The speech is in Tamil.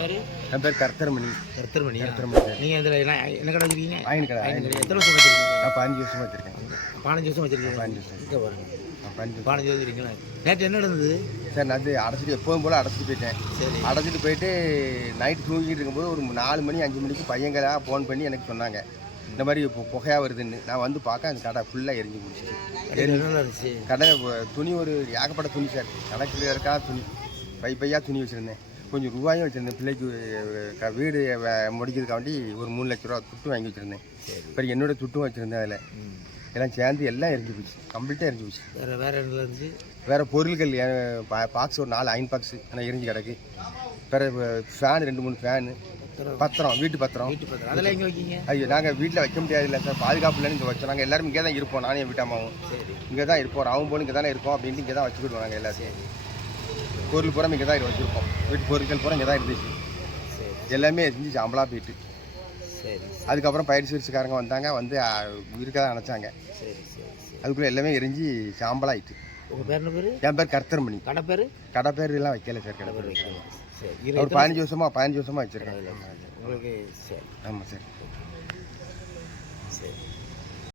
பேர்? என் பேர் கர்த்தர்மணி. கர்த்தர்மணி. கர்த்தர்மணி சார். நீங்கள் இதில் என்ன கடை வச்சுருக்கீங்க? ஆயின் கடை. எத்தனை வருஷம் வச்சுருக்கீங்க? நான் 15 வருஷமாக வச்சுருக்கேன். 15 வருஷம் வச்சுருக்கீங்க. 15 வருஷம். இங்கே பாருங்க, 15 15 வச்சுருக்கீங்களா? நேற்று என்ன நடந்தது சார்? நான் அடைச்சிட்டு எப்போதும் போல் அடைச்சிட்டு போயிட்டேன். சரி. அடைச்சிட்டு போயிட்டு நைட்டு தூங்கிட்டு இருக்கும்போது ஒரு 4 மணி 5 மணிக்கு பையங்களாக ஃபோன் பண்ணி எனக்கு சொன்னாங்க, இந்த மாதிரி இப்போ புகையாக வருதுன்னு. நான் வந்து பார்க்க அந்த கடை ஃபுல்லாக எரிஞ்சு முடிச்சிட்டு. என்ன இருந்துச்சு? கடை துணி ஒரு ஏகப்பட்ட துணி சார். கணக்கில் இருக்கா துணி, பையாக துணி வச்சுருந்தேன். கொஞ்சம் ரூபாயும் வச்சுருந்தேன். பிள்ளைக்கு வீடு முடிக்கிறதுக்காண்டி ஒரு 3 லட்ச ரூபா துட்டு வாங்கி வச்சுருந்தேன். அப்புறம் என்னோட துட்டும் வச்சுருந்தேன். அதில் எல்லாம் சேர்ந்து எல்லாம் எரிஞ்சு போச்சு, கம்ப்ளீட்டாக எரிஞ்சு போச்சு. வேறு என்ன இருந்துச்சு? வேறு பொருட்கள் பாக்ஸ் ஒரு 4 அயன் பாக்ஸ் ஆனால் எரிஞ்சு கிடக்கு. வேறு ஃபேனு 2-3 ஃபேனு, பத்திரம், வீட்டு பத்திரம். அதெல்லாம் எங்கே வைக்கிங்க? ஐயோ, நாங்கள் வீட்டில் வைக்க முடியாது இல்லை சார், பாதுகாப்பு இல்லைன்னு இங்கே வச்சோம். நாங்கள் எல்லோரும் இங்கே தான் இருப்போம். நானும் என் வீட்டாமாவும் இங்கே தான் இருப்போம். ராவும் போலும் இங்கே தானே இருப்போம் அப்படின்ட்டு இங்கே தான் வச்சுக்கிடுவோம். நாங்கள் எல்லாத்தையும் பொருள் பூரா இங்கே தான் வச்சுருப்போம். வீட்டு பொருட்கள் பூரா இங்கே தான் இருந்துச்சு. எல்லாமே செஞ்சு சாம்பலாக போயிட்டு. சரி. அதுக்கப்புறம் பயிற்சிக்காரங்க வந்தாங்க, வந்து இருக்க தான் நினச்சாங்க. சரி சரி சரி. அதுக்குள்ளே எல்லாமே எரிஞ்சு சாம்பலாகிட்டு. உங்கள் பேர் என்ன பேர்? என் பேர் கர்த்தர்மணி. கடை பேர்? கடை பேர் எல்லாம் வைக்கல சார். கடை பேர் வைக்கல. சரி. ஒரு 15 வருஷமாக வச்சுருக்கேன் உங்களுக்கு. சரி. ஆமாம் சார். சரி.